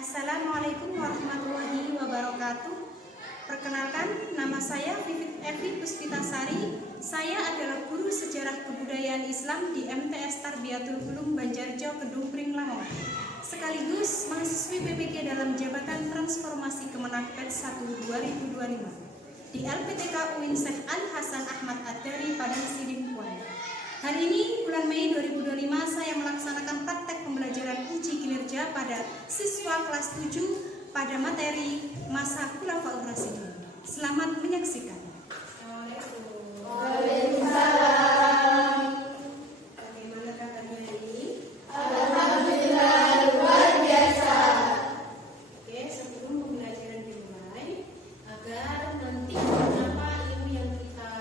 Assalamualaikum warahmatullahi wabarakatuh. Perkenalkan, nama saya Vivit Evi Puspitasari. Saya adalah guru sejarah kebudayaan Islam di MTS Tarbiyatul Ulum Banjarjo, Kedung Pring, Langon. Sekaligus mahasiswi PPK dalam Jabatan Transformasi Kemenag Batch 1 2025 di LPTK UIN Syekh Ali Hasan Ahmad Ad-Dari Padang Sidin Puan. Hari ini, bulan Mei 2025, saya melaksanakan praktek pembelajaran uji kinerja pada siswa kelas 7 pada materi Masa Khulafaur Rasyidin. Selamat menyaksikan. Waalaikumsalam. Bagaimana kabarnya hari ini? Alhamdulillah, luar biasa. Oke, sebelum pembelajaran dimulai, agar nanti beberapa ilmu yang kita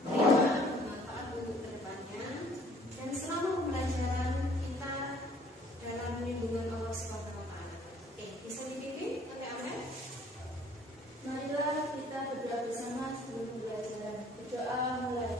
terima bermanfaat untuk kedepannya, dan selama pembelajaran kita dalam lindungan Allah SWT. Oke, bisa dipimpin oleh Amel? Marilah kita berdoa bersama sebelum pembelajaran. Berdoa mulai.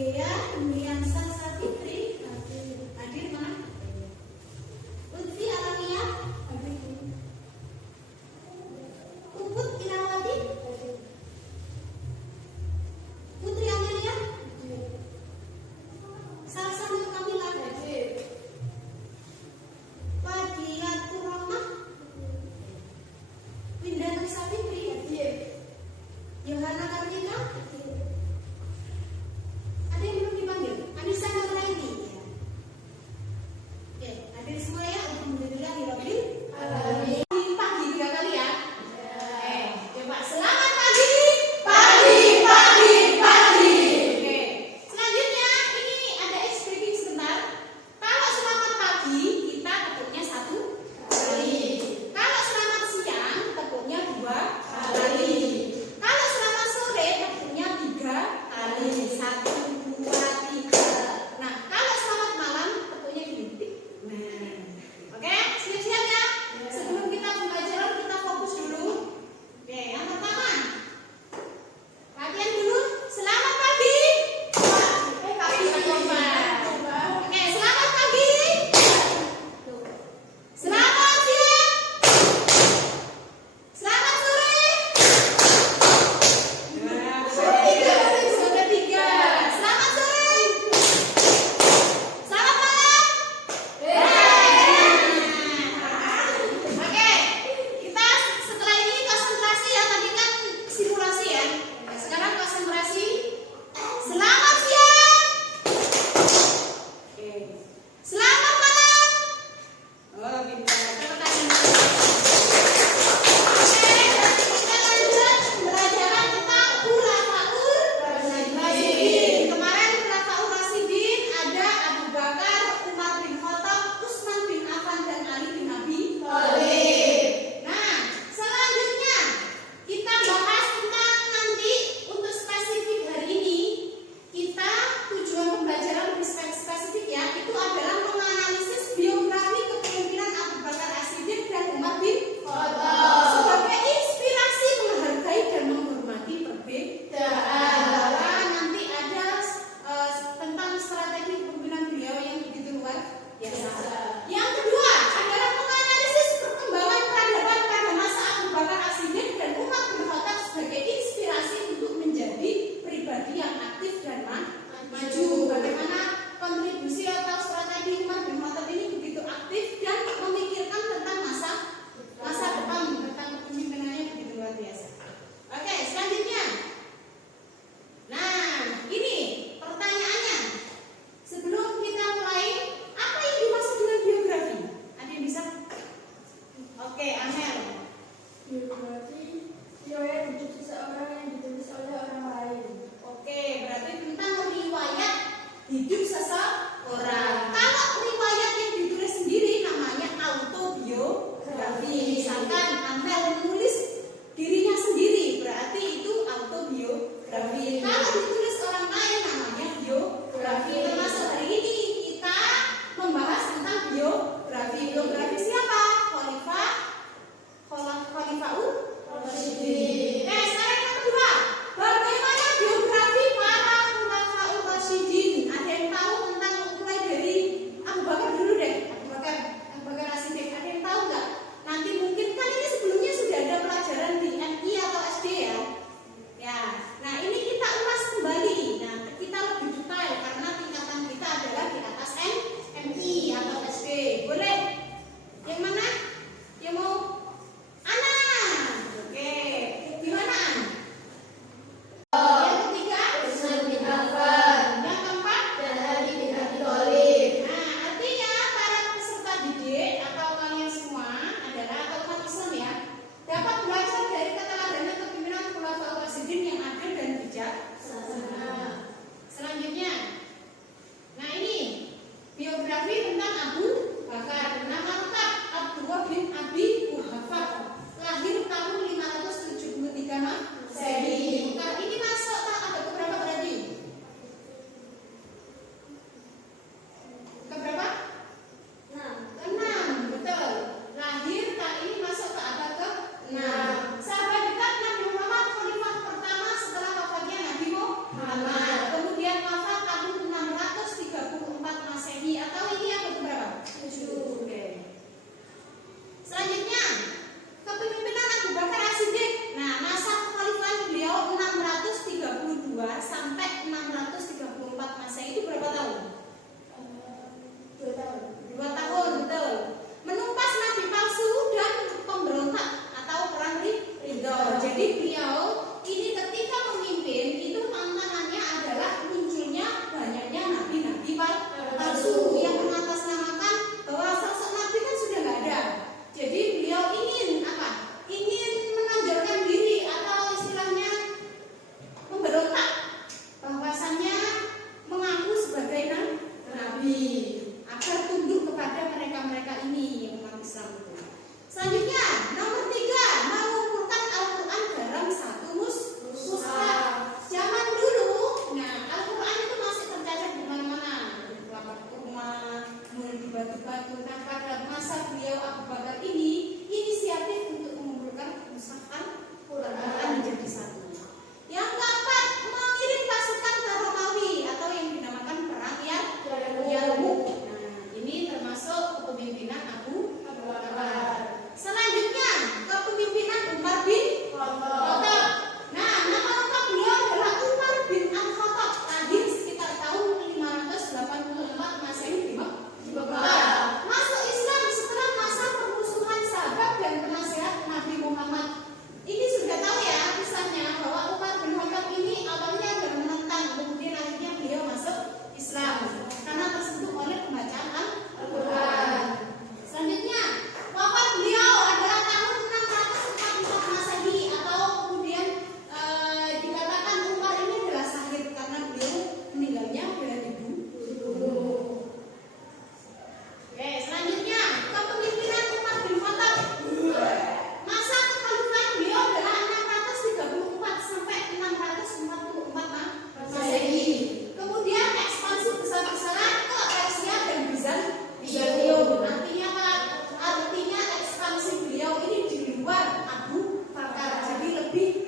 Gea Nuliansa Savitri. Hadir mana? Lutfi Alamia. Puput Inawati. Putri Amelia. Salsa untuk Kamila. Fadilatur Rahmah. Winda Nur Savitri. Yohana Kartika. Ada yang belum dipanggil?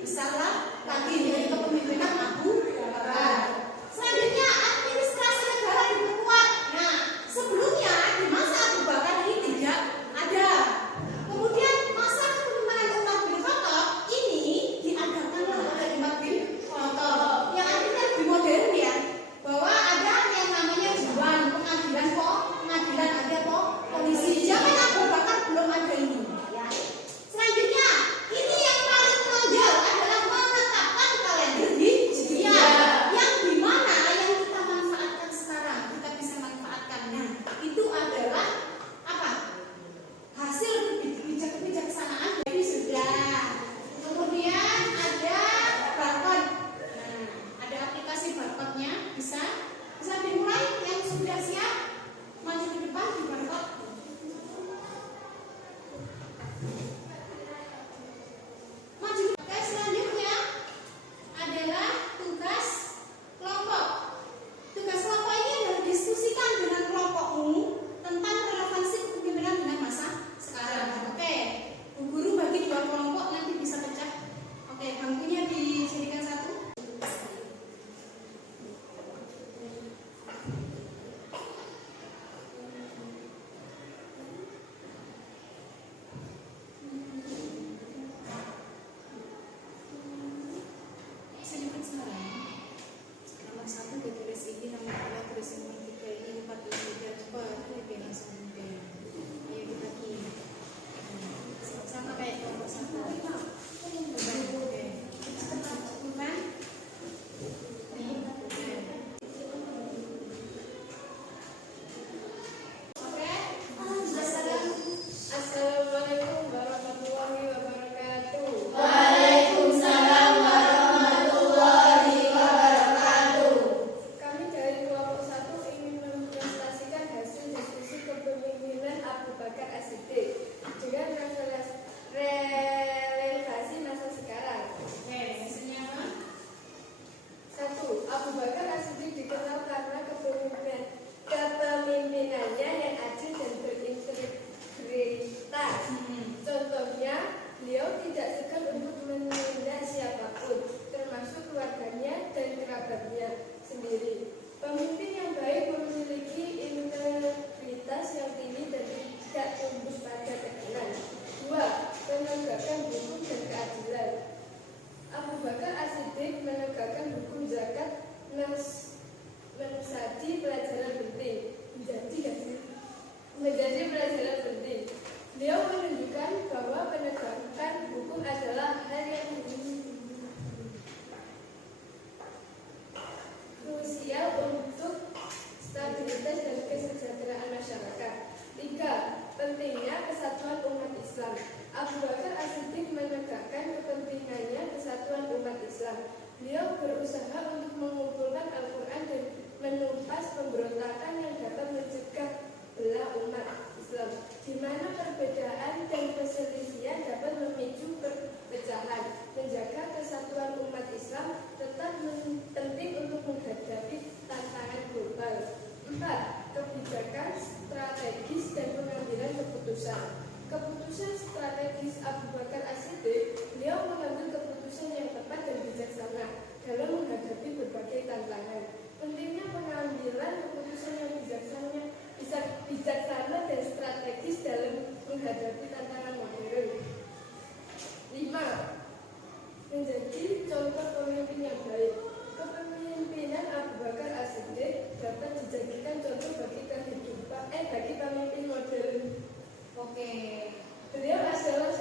besarlah lagi, yaitu kepemimpinan Abu Bakar. Selanjutnya administrasi negara diperkuat. Nah, sebelumnya di masa Abu Bakar ini tidak ada. Kemudian masa kepemimpinan Umar bin Khattab ini diadakanlah oleh Umar bin Khattab, yang artinya lebih modern ya, bahwa ada yang namanya Dewan Pengadilan Pengadilan ada polisi. Zaman Abu Bakar belum ada ini. Ya. Selanjutnya ini yang paling menonjol adalah menetapkan kalender Hijriah, yang dimana yang kita manfaatkan sekarang, kita bisa manfaatkan. Nah, itu adalah apa? Hasil kebijaksanaan dari sudah. Kemudian ada barcode. Nah, ada aplikasi barcode-nya, bisa dimulai. Yang sudah siap maju ke depan di barcode. Maju. Oke, selanjutnya adalah tugas kelompok. Tugas kelompok ini adalah diskusikan dengan kelompokmu tentang relevansi kepemimpinan dengan masa sekarang. Oke, Bu Guru bagi dua kelompok, nanti bisa pecah. Oke, bangkunya dijadikan satu. Sedikit sekarang. Nomor 1 ditulis ini, nomor 2 tulis nomor 3 ini, 4 ini, dan per langsung mungkin. Ayo dibagi. Sama kayak nomor 1. Oke. Bukan? Nih. Oke. Assalamualaikum warahmatullahi wabarakatuh. Waalaikumsalam warahmatullahi wabarakatuh. Kami dari kelompok 1 ingin mempresentasikan hasil diskusi kepemimpinan Abu Bakar As-Siddiq dengan relevasi masa sekarang. Oke, hasilnya apa? 1. Abu Bakar As-Siddiq dikenal karena kepemimpinannya yang adil dan berintegritas. Contohnya, beliau tidak segan untuk menindak siapapun, termasuk keluarganya dan kerabatnya sendiri. Pemimpin yang baik memiliki integritas yang tinggi dan tidak tunduk pada tekanan. 2. Menegakkan hukum dan keadilan. Abu Bakar As-Siddiq menegakkan hukum zakat menjadi pelajaran penting. Menjadi pelajaran penting. Beliau menunjukkan bahwa penegakan hukum adalah hal yang krusial untuk stabilitas dan kesejahteraan masyarakat. 3. Pentingnya kesatuan umat Islam. Abu Bakar As-Siddiq menegakkan kepentingannya kesatuan umat Islam. Beliau berusaha untuk mengumpulkan Al-Quran dan menumpas pemberontakan yang dapat mencegah belah umat Islam, di mana perbedaan dan perselisihan dapat memicu perpecahan. Menjaga kesatuan umat Islam tetap penting untuk menghadapi tantangan global. 4. Kebijakan strategis dan pengambilan keputusan. Keputusan strategis Abu Bakar As-Siddiq, beliau mengambil keputusan yang tepat dan bijaksana dalam menghadapi berbagai tantangan. Pentingnya pengambilan keputusan yang bijaksana dan strategis dalam menghadapi tantangan modern. 5. Menjadi contoh pemimpin yang baik. Kepemimpinan Abu Bakar As-Siddiq dapat dijadikan contoh bagi pemimpin modern. Oke. Beliau adalah